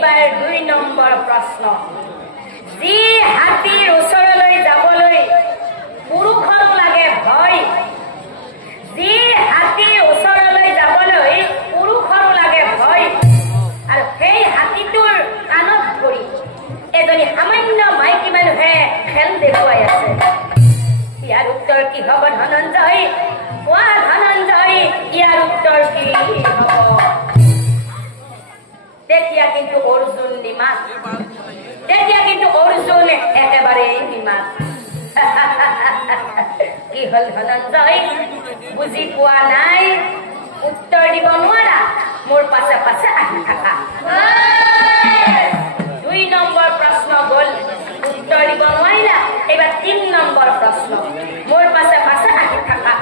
এইবাৰ 2 নম্বৰ প্ৰশ্ন যি হাতীৰ ওচৰলৈ যাবলৈ পুৰুষৰ লাগে ভয় যি হাতীৰ ওচৰলৈ যাবলৈ পুৰুষৰ লাগে ভয় আৰু সেই হাতীটোৰ কাণত ধৰি এজনী সামান্য মাইকী মানুহে খেল দেখুৱাই আছে ইয়াৰ উত্তৰ কি হ'ব ধনঞ্জয় কোৱা ধনঞ্জয় ইয়াৰ উত্তৰ কি হ'ব তেতিয়া কিন্তু অৰ্জুন নিমাত একেবাৰে নিমাত কি হল ধনঞ্জয় বুজি পোৱা নাই উত্তৰ দিব নোৱাৰা মোৰ পাছে পাছে আহি থাকা 2 নম্বৰ প্ৰশ্ন গল উত্তৰ দিব নোৱাৰিলা এবাৰ 3 নম্বৰ প্ৰশ্ন মোৰ পাছে পাছে আহি থাকা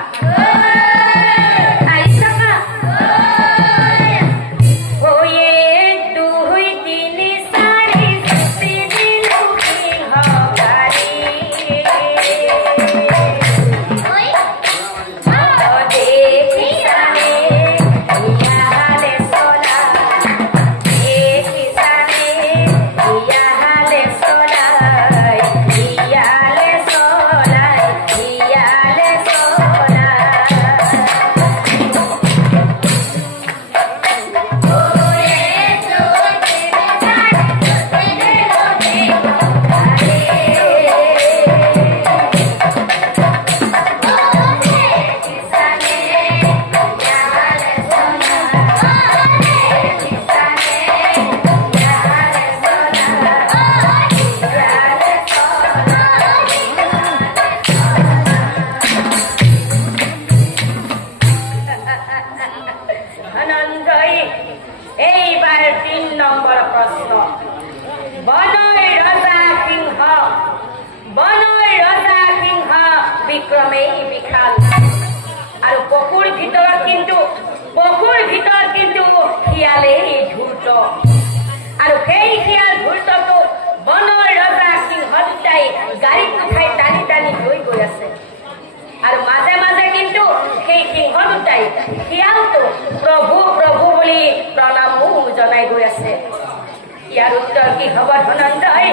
ইয়াৰ উত্তৰ কি হ'ব ধনঞ্জয়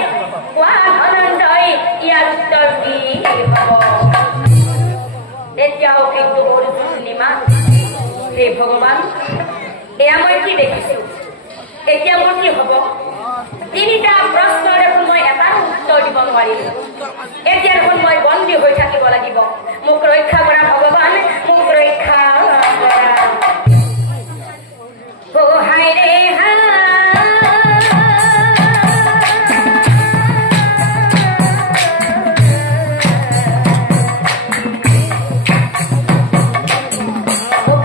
কোৱা ধনঞ্জয় ইয়াৰ উত্তৰ কি হ'ব এতিয়াও কিন্তু অৰ্জুন নিমাত হে ভগৱান এয়া মই কি দেখিছো এতিয়া মোৰ কি হ'ব 3টা প্ৰশ্নৰ দেখোন মই এটা উত্তৰ দিব নোৱাৰিলো এতিয়া দেখোন মই বন্দী হৈ থাকিব লাগিব মোক ৰক্ষা কৰা ভগৱান মোক ৰক্ষা কৰা ও হায় ৰে Oh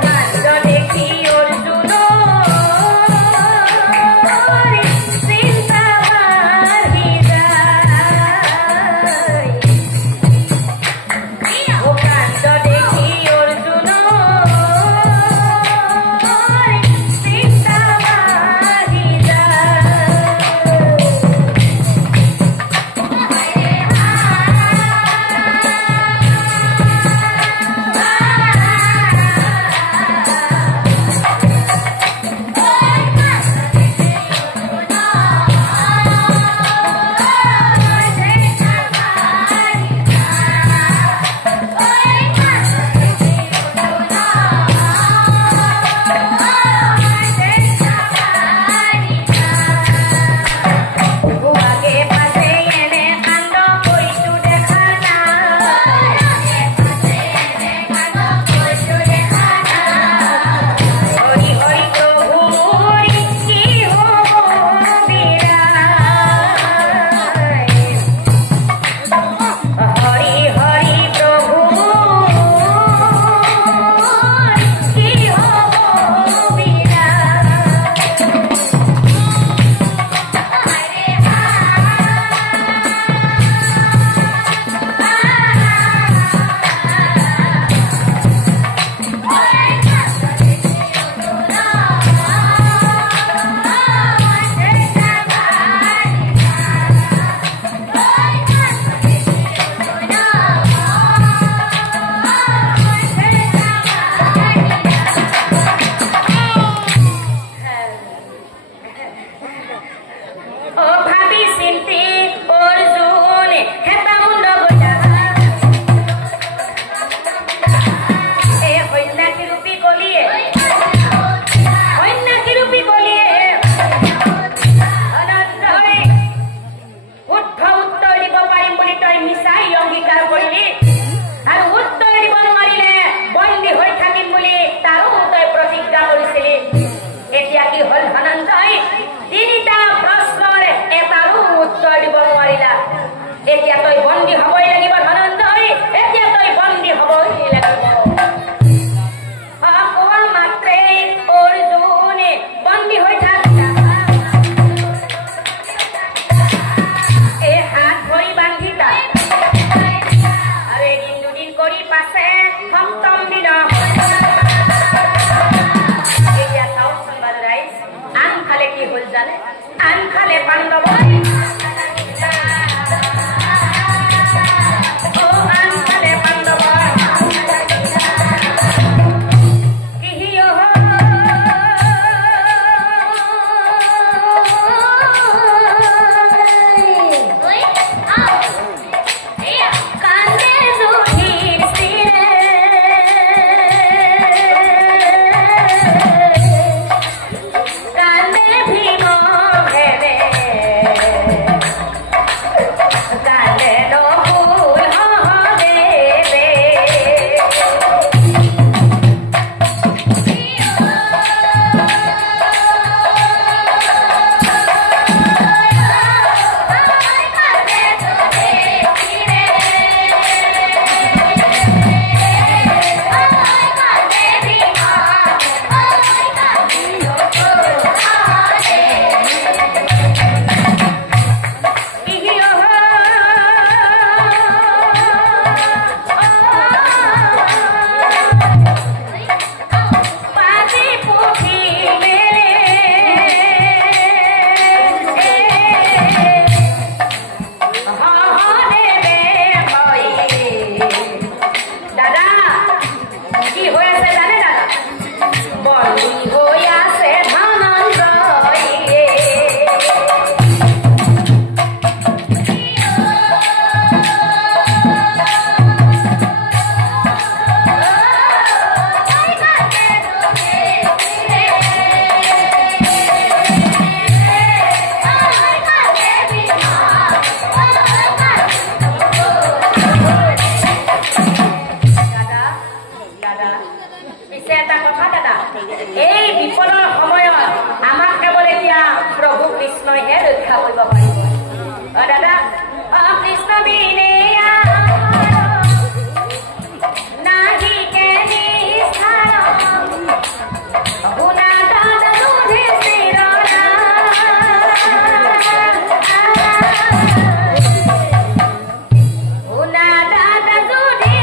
আনফালে পাণ্ডৱ আনফালে পাণ্ডৱ এই বিপদৰ সময়ত আমাক কেৱল এতিয়া প্ৰভু কৃষ্ণইহে ৰক্ষা কৰিব পাৰিব দাদা কৃষ্ণ বিনে নাহি কেনি স্থান গুণা দাদা দুধে চিৰনা গুণা দাদা দুধে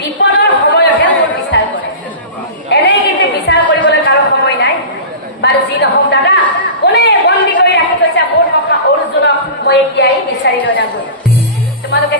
বিপদৰ সময়তহে মোৰ বিচাৰ কৰে এনে কিন্তু বিচাৰ কৰিবলৈ কাৰো সময় নাই বাৰু যি নহওক দাদা কোনে বন্দী কৰি ৰাখি থৈছে মোৰ থকা অৰ্জুনক মই এতিয়াই বিচাৰি লৈ যাম তোমালোকে